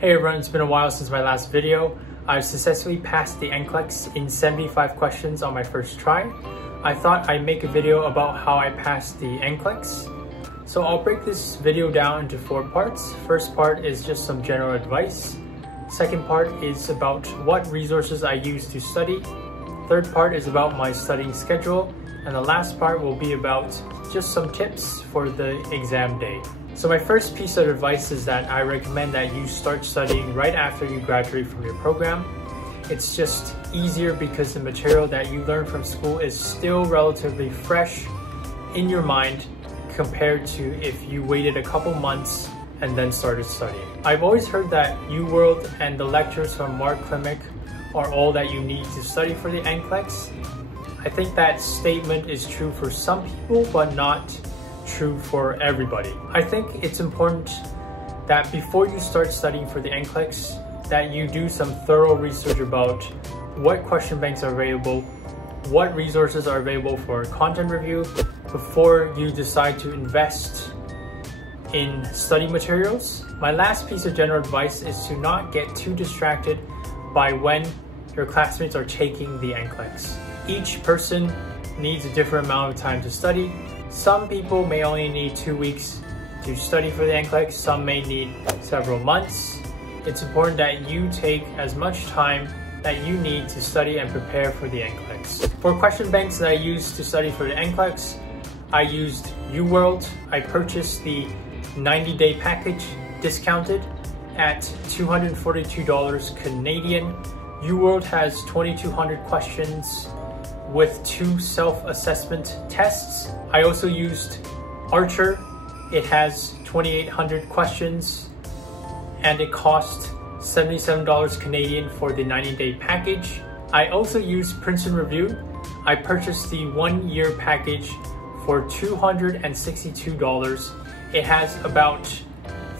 Hey everyone, it's been a while since my last video. I've successfully passed the NCLEX in 75 questions on my first try. I thought I'd make a video about how I passed the NCLEX. So I'll break this video down into 4 parts. First part is just some general advice. Second part is about what resources I use to study. Third part is about my studying schedule. And the last part will be about just some tips for the exam day. So my first piece of advice is that I recommend that you start studying right after you graduate from your program. It's just easier because the material that you learn from school is still relatively fresh in your mind compared to if you waited a couple months and then started studying. I've always heard that UWorld and the lectures from Mark Klimek are all that you need to study for the NCLEX. I think that statement is true for some people, but not true for everybody. I think it's important that before you start studying for the NCLEX, that you do some thorough research about what question banks are available, what resources are available for content review before you decide to invest in study materials. My last piece of general advice is to not get too distracted by when your classmates are taking the NCLEX. Each person needs a different amount of time to study. Some people may only need 2 weeks to study for the NCLEX, some may need several months. It's important that you take as much time that you need to study and prepare for the NCLEX. For question banks that I used to study for the NCLEX, I used UWorld. I purchased the 90-day package discounted at $242 Canadian. UWorld has 2,200 questions with 2 self-assessment tests. I also used Archer. It has 2,800 questions and it cost $77 Canadian for the 90-day package. I also used Princeton Review. I purchased the 1-year package for $262. It has about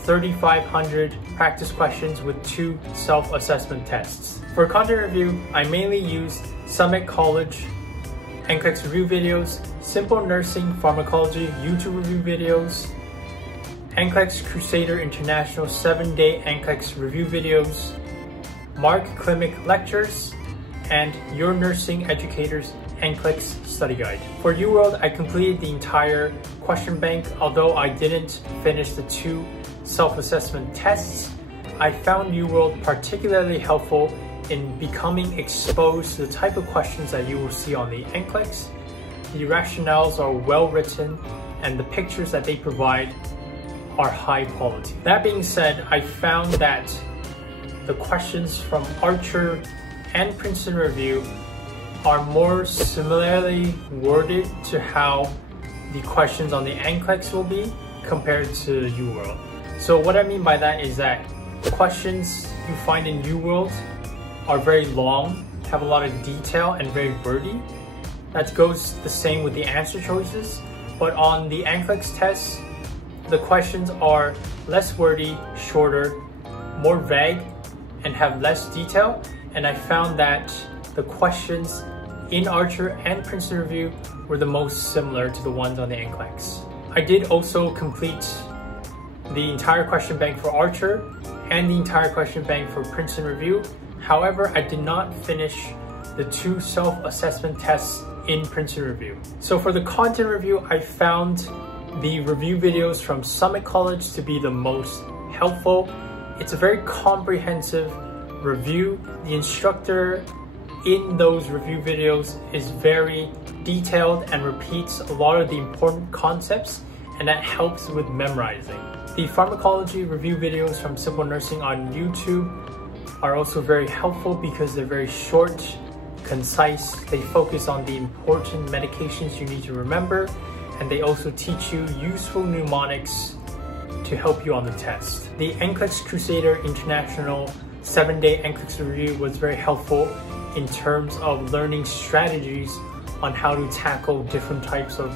3,500 practice questions with 2 self-assessment tests. For content review, I mainly used Summit College NCLEX review videos, Simple Nursing Pharmacology YouTube review videos, NCLEX Crusader International 7-day NCLEX review videos, Mark Klimek lectures, and Your Nursing Educator's NCLEX study guide. For UWorld, I completed the entire question bank. Although I didn't finish the 2 self-assessment tests, I found UWorld particularly helpful in becoming exposed to the type of questions that you will see on the NCLEX. The rationales are well written and the pictures that they provide are high quality. That being said, I found that the questions from Archer and Princeton Review are more similarly worded to how the questions on the NCLEX will be compared to UWorld. So what I mean by that is that questions you find in UWorld are very long, have a lot of detail and very wordy. That goes the same with the answer choices. But on the NCLEX tests, the questions are less wordy, shorter, more vague, and have less detail. And I found that the questions in Archer and Princeton Review were the most similar to the ones on the NCLEX. I did also complete the entire question bank for Archer and the entire question bank for Princeton Review. However, I did not finish the 2 self-assessment tests in Princeton Review. So for the content review, I found the review videos from Summit College to be the most helpful. It's a very comprehensive review. The instructor in those review videos is very detailed and repeats a lot of the important concepts, and that helps with memorizing. The pharmacology review videos from Simple Nursing on YouTube are also very helpful because they're very short, concise. They focus on the important medications you need to remember, and they also teach you useful mnemonics to help you on the test. The NCLEX Crusader International 7-day NCLEX review was very helpful in terms of learning strategies on how to tackle different types of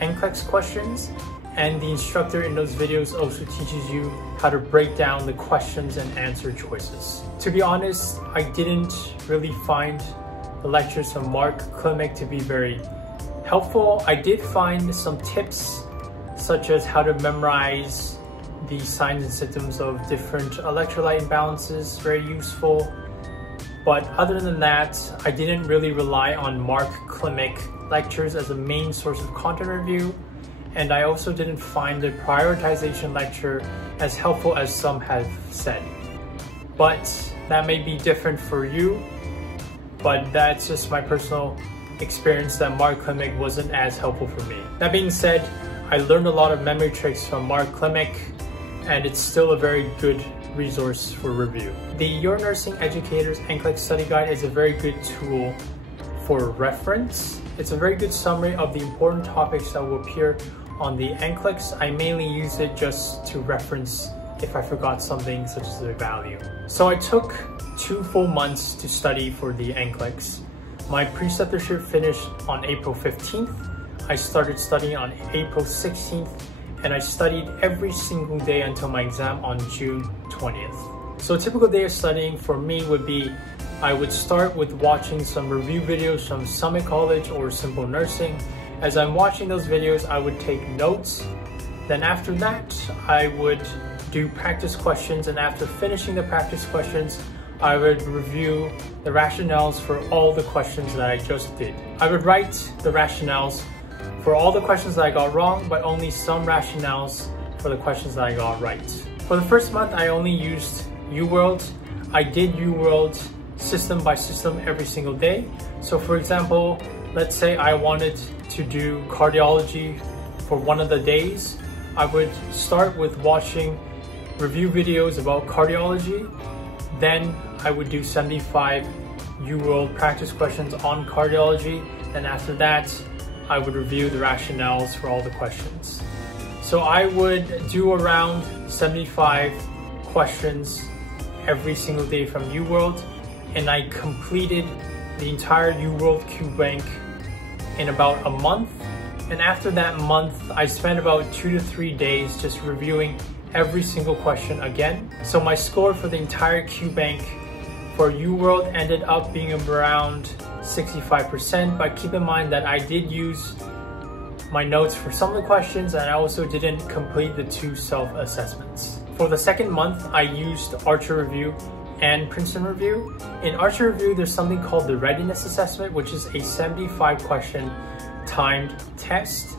NCLEX questions. And the instructor in those videos also teaches you how to break down the questions and answer choices. To be honest, I didn't really find the lectures from Mark Klimek to be very helpful. I did find some tips such as how to memorize the signs and symptoms of different electrolyte imbalances, very useful. But other than that, I didn't really rely on Mark Klimek lectures as a main source of content review, and I also didn't find the prioritization lecture as helpful as some have said. But that may be different for you, but that's just my personal experience that Mark Klimek wasn't as helpful for me. That being said, I learned a lot of memory tricks from Mark Klimek, and it's still a very good resource for review. The Your Nursing Educators NCLEX Study Guide is a very good tool for reference. It's a very good summary of the important topics that will appear on the NCLEX. I mainly use it just to reference if I forgot something such as the value. So I took 2 full months to study for the NCLEX. My preceptorship finished on April 15th. I started studying on April 16th, and I studied every single day until my exam on June 20th. So a typical day of studying for me would be, I would start with watching some review videos from Summit College or Simple Nursing. As I'm watching those videos, I would take notes. Then after that, I would do practice questions, and after finishing the practice questions, I would review the rationales for all the questions that I just did. I would write the rationales for all the questions that I got wrong, but only some rationales for the questions that I got right. For the first month, I only used UWorld. I did UWorld system by system every single day. So for example, let's say I wanted to do cardiology for one of the days. I would start with watching review videos about cardiology. Then I would do 75 UWorld practice questions on cardiology. And after that, I would review the rationales for all the questions. So I would do around 75 questions every single day from UWorld, and I completed the entire UWorld QBank in about a month. And after that month, I spent about 2 to 3 days just reviewing every single question again. So my score for the entire QBank for UWorld ended up being around 65%, but keep in mind that I did use my notes for some of the questions, and I also didn't complete the 2 self-assessments. For the second month, I used Archer Review and Princeton Review. In Archer Review, there's something called the Readiness Assessment, which is a 75 question timed test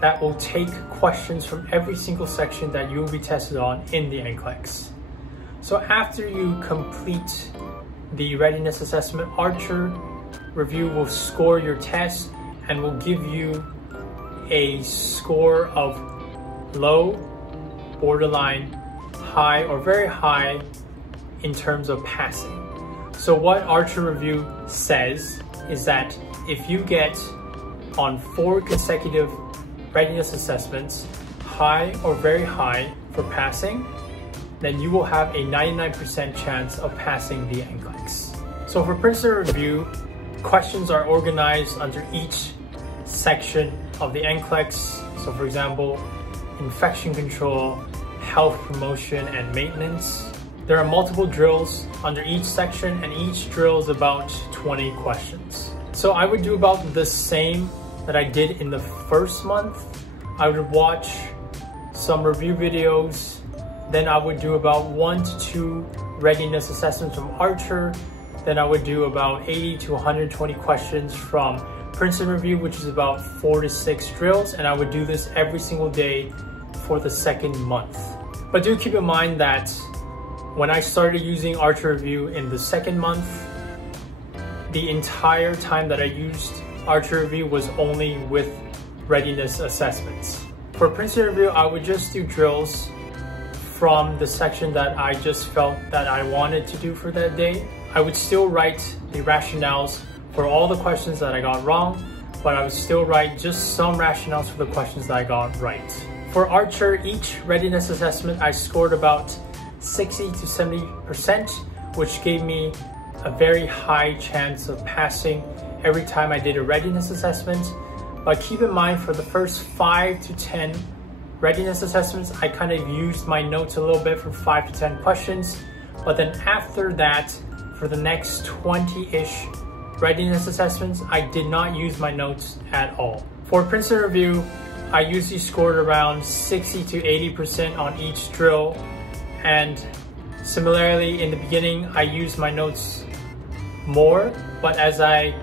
that will take questions from every single section that you will be tested on in the NCLEX. So after you complete the Readiness Assessment, Archer Review will score your test and will give you a score of low, borderline, high, or very high in terms of passing. So what Archer Review says is that if you get on 4 consecutive readiness assessments high or very high for passing, then you will have a 99% chance of passing the NCLEX. So for Princeton Review, questions are organized under each section of the NCLEX. So for example, infection control, health promotion, and maintenance. There are multiple drills under each section, and each drill is about 20 questions. So I would do about the same that I did in the first month. I would watch some review videos, then I would do about 1 to 2 readiness assessments from Archer, then I would do about 80 to 120 questions from Princeton Review, which is about 4 to 6 drills, and I would do this every single day for the second month. But do keep in mind that when I started using Archer Review in the second month, the entire time that I used Archer Review was only with readiness assessments. For Princeton Review, I would just do drills from the section that I just felt that I wanted to do for that day. I would still write the rationales for all the questions that I got wrong, but I would still write just some rationales for the questions that I got right. For Archer, each readiness assessment, I scored about 60 to 70%, which gave me a very high chance of passing every time I did a readiness assessment. But keep in mind, for the first 5 to 10 readiness assessments, I kind of used my notes a little bit for 5 to 10 questions. But then after that, for the next 20-ish readiness assessments, I did not use my notes at all. For Princeton Review, I usually scored around 60 to 80% on each drill, and similarly in the beginning I used my notes more, but as I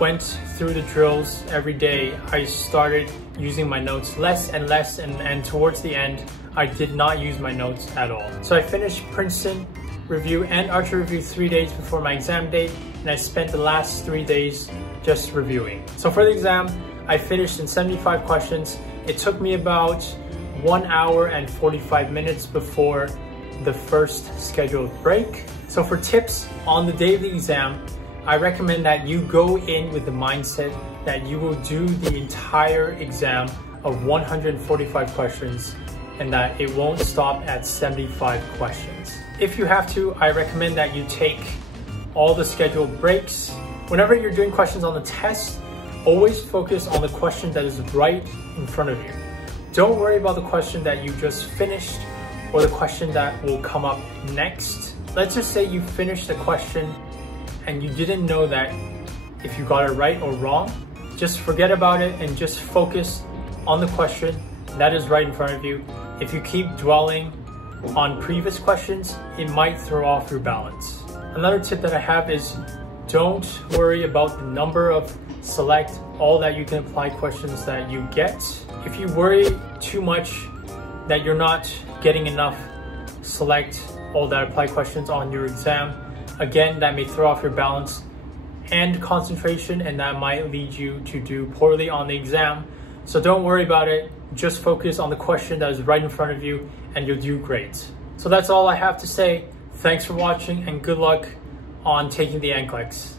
went through the drills every day, I started using my notes less and less, and towards the end I did not use my notes at all. So I finished Princeton review and archery review 3 days before my exam date, and I spent the last 3 days just reviewing. So for the exam, I finished in 75 questions. It took me about 1 hour and 45 minutes before the first scheduled break. So for tips on the day of the exam, I recommend that you go in with the mindset that you will do the entire exam of 145 questions and that it won't stop at 75 questions. If you have to, I recommend that you take all the scheduled breaks. Whenever you're doing questions on the test, always focus on the question that is right in front of you. Don't worry about the question that you just finished or the question that will come up next. Let's just say you finished a question and you didn't know that if you got it right or wrong. Just forget about it and just focus on the question that is right in front of you. If you keep dwelling on previous questions, it might throw off your balance. Another tip that I have is don't worry about the number of select all that you can apply questions that you get. If you worry too much that you're not getting enough select all that apply questions on your exam, again, that may throw off your balance and concentration, and that might lead you to do poorly on the exam. So don't worry about it. Just focus on the question that is right in front of you and you'll do great. So that's all I have to say. Thanks for watching and good luck on taking the NCLEX.